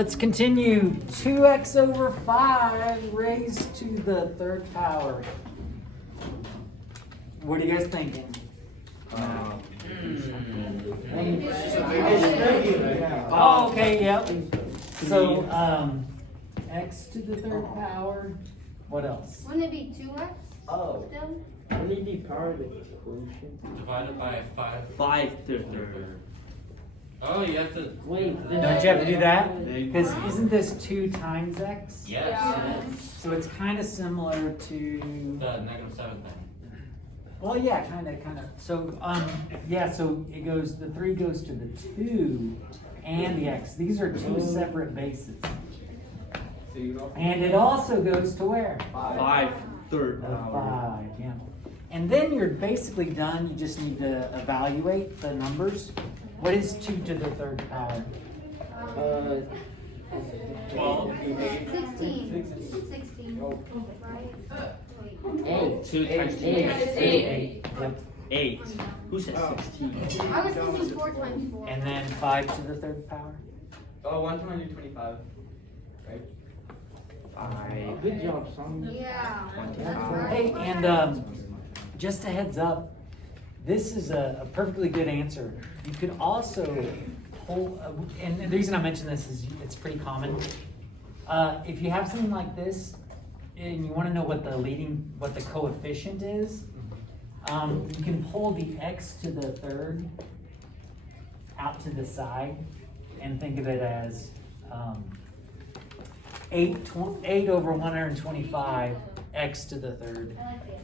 Let's continue. 2x over 5 raised to the third power. What are you guys thinking? Oh, okay, yep. So, x to the third power. What else? Wouldn't it be 2x? Oh. Still? Wouldn't it be part of the equation? Divided by 5. 5 to the third. Oh, you have to. Wait, Don't you have to do that? Because isn't this 2 times x? Yes. So it's kind of similar to. The -7 thing. Well, yeah, kind of. So, yeah. So it goes. The 3 goes to the 2, and the x. These are 2 separate bases. And it also goes to where? 5 third The power. 5. Yeah. And then you're basically done. You just need to evaluate the numbers. What is 2 to the third power? 12. 16. 16. Right? Wait. 8. 2 times 2 makes 8. Yep. 8. Who said 16? I was thinking 4 times 4. And then 5 to the third power? Oh, 125. Right? 5. Good job, son. Yeah. That's Hey, right. and just a heads up, this is a perfectly good answer. You could also pull, and the reason I mention this is it's pretty common. If you have something like this, and you want to know what the coefficient is, you can pull the x to the third out to the side and think of it as 8 over 125 x to the third.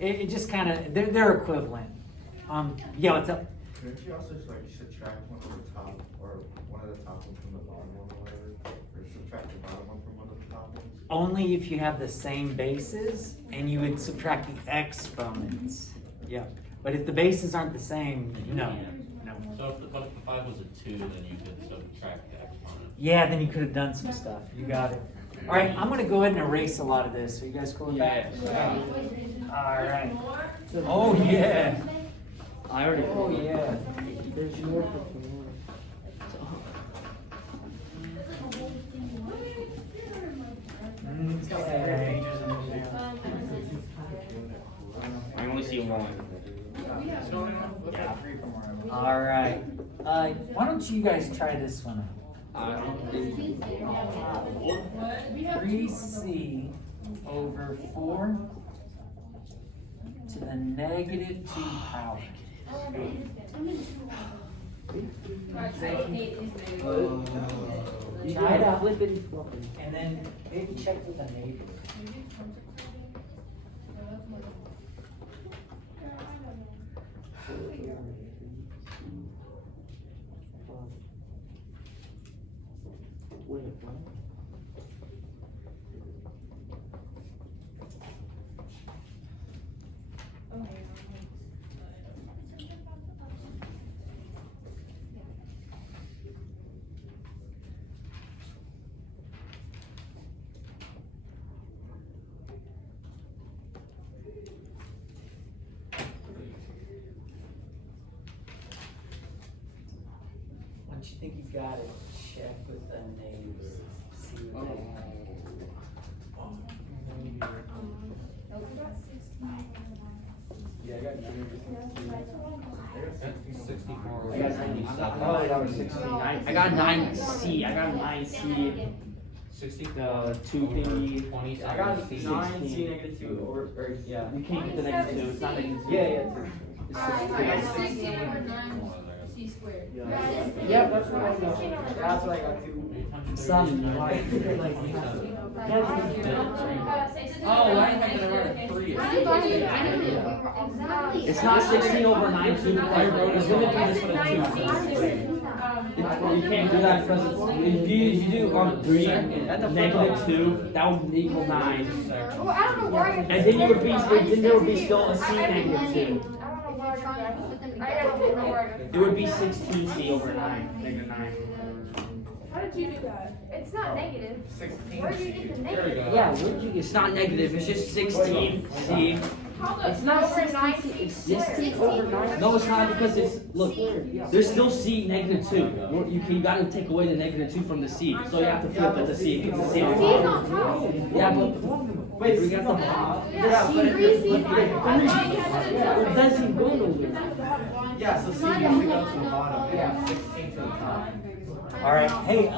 It just kind of, they're equivalent. Yeah, what's up? Couldn't you also just like subtract one of the top or one of the top ones from the bottom one or whatever? Or subtract the bottom one from one of the top ones? Only if you have the same bases and you would subtract the exponents. Yeah. But if the bases aren't the same, no. So if the 5 was a 2, then you could subtract the exponent. Yeah, then you could have done some stuff. You got it. All right, I'm going to go ahead and erase a lot of this. Are you guys cool with that? Yeah. All right. Oh, yeah. I already. Oh, yeah. There's more for tomorrow. Okay. I only see one. All right. Why don't you guys try this one out? I don't think. 3c over 4 to the -2 power. Try it out, and then maybe check with a neighbor. Wait, what? Once you think you got it, check with the neighbor. See what they have. Yeah, I got 64. I got 97. Oh, that was 16. I got 9C. I got 9C. 60. The 2 thingy. 20. I got 16. 9C -2 or yeah. You can't get the -2. It's not -2. Yeah. I got 16 over 9 C squared. Yeah, that's what I got. That's what I got too. Some like Oh, why did I write a 3? it's not 16 over 19. I wrote it's gonna be just for the 2. You can't do that because if you do on 3 -2, that would equal 9. Well, I don't know why. And then you would be then there would be still a C -2. I don't know why. It would be 16C over 9, -9. How did you do that? It's not negative. 16. Where do you get the There we negative? go. Yeah, where'd you, it's not negative, it's just 16, see? It's not Over 16, 16 it's 16 squared. over 9. No, it's not because it's, look, there's still C negative 2. You gotta take away the negative 2 from the C, so you have to flip it to C. It's the same. C's on top. Yeah, but, wait, we got the bottom. Yeah, three C's on top. It doesn't go nowhere. Yeah, so C usually goes to the bottom, yeah, 16 to the top. All right, hey,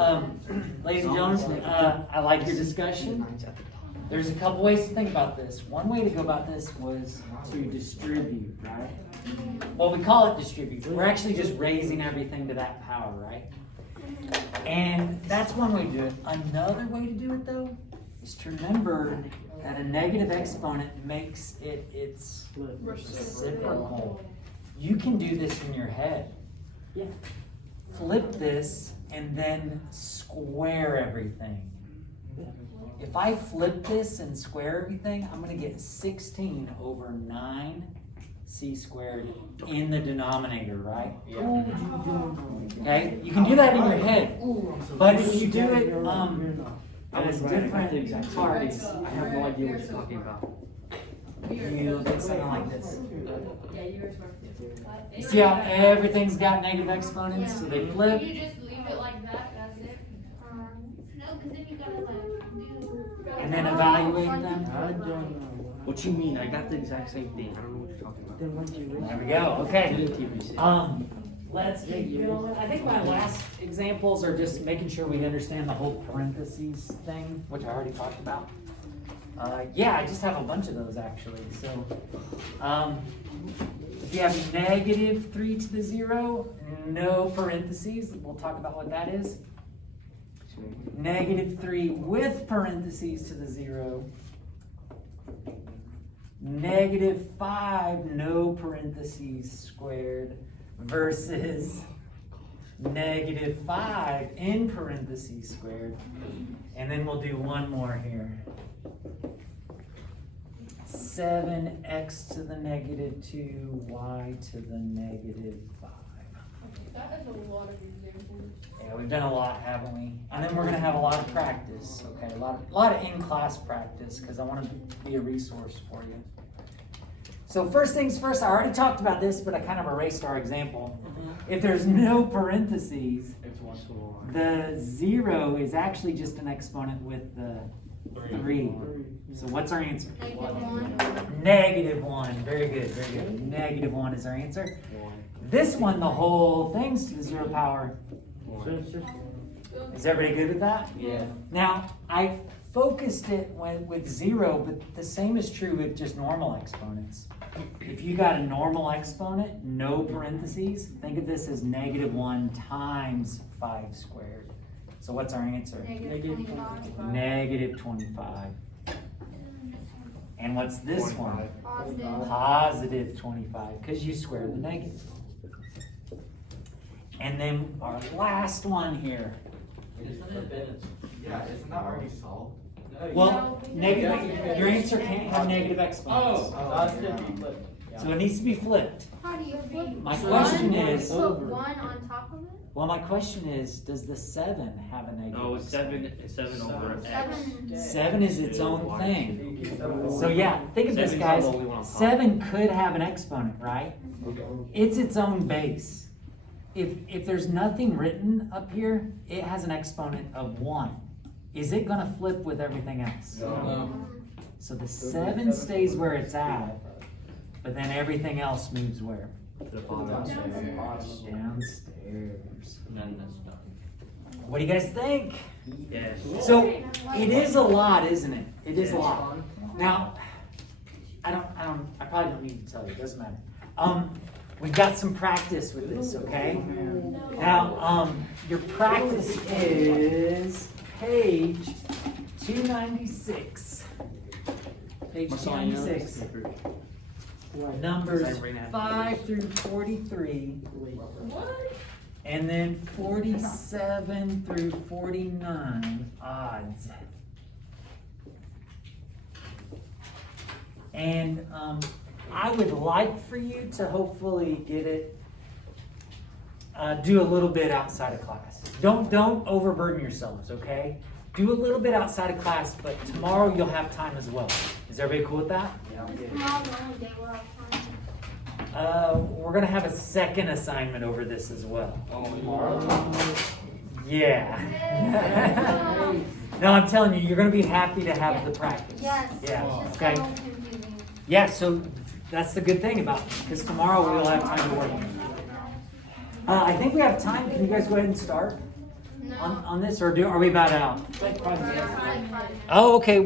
ladies and gentlemen, I like your discussion. There's a couple ways to think about this. One way to go about this was to distribute, right? Well, we call it distribute. We're actually just raising everything to that power, right? And that's one way to do it. Another way to do it, though, is to remember that a negative exponent makes it its reciprocal. You can do this in your head. Yeah. Flip this and then square everything. If I flip this and square everything, I'm going to get 16 over 9c squared in the denominator, right? Yeah. Okay, you can do that in your head, but if you do it as I different the exact same parts, thing. I have no idea what you're talking about. you get something like this. You see how everything's got negative exponents, so they flip. You just leave it like that, that's it? No, because then you gotta like do. And then evaluate them. I don't know. What you mean? I got the exact same thing. I don't know what you're talking about. Then why did you There we go. Okay. TV Let's keep going. I think my last examples are just making sure we understand the whole parentheses thing, which I already talked about. Yeah, I just have a bunch of those actually. So, if you have negative 3 to the 0, no parentheses. We'll talk about what that is. Negative 3 with parentheses to the 0. Negative 5, no parentheses squared, versus negative 5 in parentheses squared. And then we'll do one more here. 7x to the negative 2, y to the negative 5. That is a lot of examples. Yeah, we've done a lot, haven't we? And then we're gonna have a lot of practice, okay? A lot of in-class practice, because I want to be a resource for you. So first things first, I already talked about this, but I kind of erased our example. If there's no parentheses, the 0 is actually just an exponent with the 3. So what's our answer? Negative 1. -1. Very good, very good. -1 is our answer. This one, the whole thing's to the 0 power. Is everybody good with that? Yeah. Now, I focused it with 0, but the same is true with just normal exponents. If you got a normal exponent, no parentheses, think of this as -1 times 5 squared. So what's our answer? Negative 25. -25. And what's this one? Positive. Positive 25, because you square the negative. And then our last one here. Isn't it been? Yeah, isn't that already solved? Well, negative, your answer can't have negative exponents. So it needs to be flipped. How do you flip? My question is, Put 1 on top of it? well, my question is, does the 7 have a negative? No, it's 7 over X. 7 is its own thing. So yeah, think of this, Seven's guys. the only one on top. 7 could have an exponent, right? It's its own base. If there's nothing written up here, it has an exponent of 1. Is it gonna flip with everything else? No. So the 7 stays where it's at, but then everything else moves where? Downstairs. And then that's done. What do you guys think? Yes. So it is a lot, isn't it? It is a lot. Now, I probably don't need to tell you. It doesn't matter. We've got some practice with this, okay? Now, your practice is page 296. Page 296. Numbers 5 through 43. And then 47 through 49 odds. And I would like for you to hopefully get it do a little bit outside of class. Don't overburden yourselves, okay? Do a little bit outside of class, but tomorrow you'll have time as well. Is everybody cool with that? Tomorrow, the only day we'll have time. We're gonna have a second assignment over this as well. Oh, Yeah. No, I'm telling you, you're gonna be happy to have the practice. Yes. Yeah. It's just Okay. so confusing. Yeah. So that's the good thing about it, because tomorrow we'll have time to work. I think we have time. Can you guys go ahead and start No. on this, or are we about out? Like 5 minutes. Fine. Oh, okay.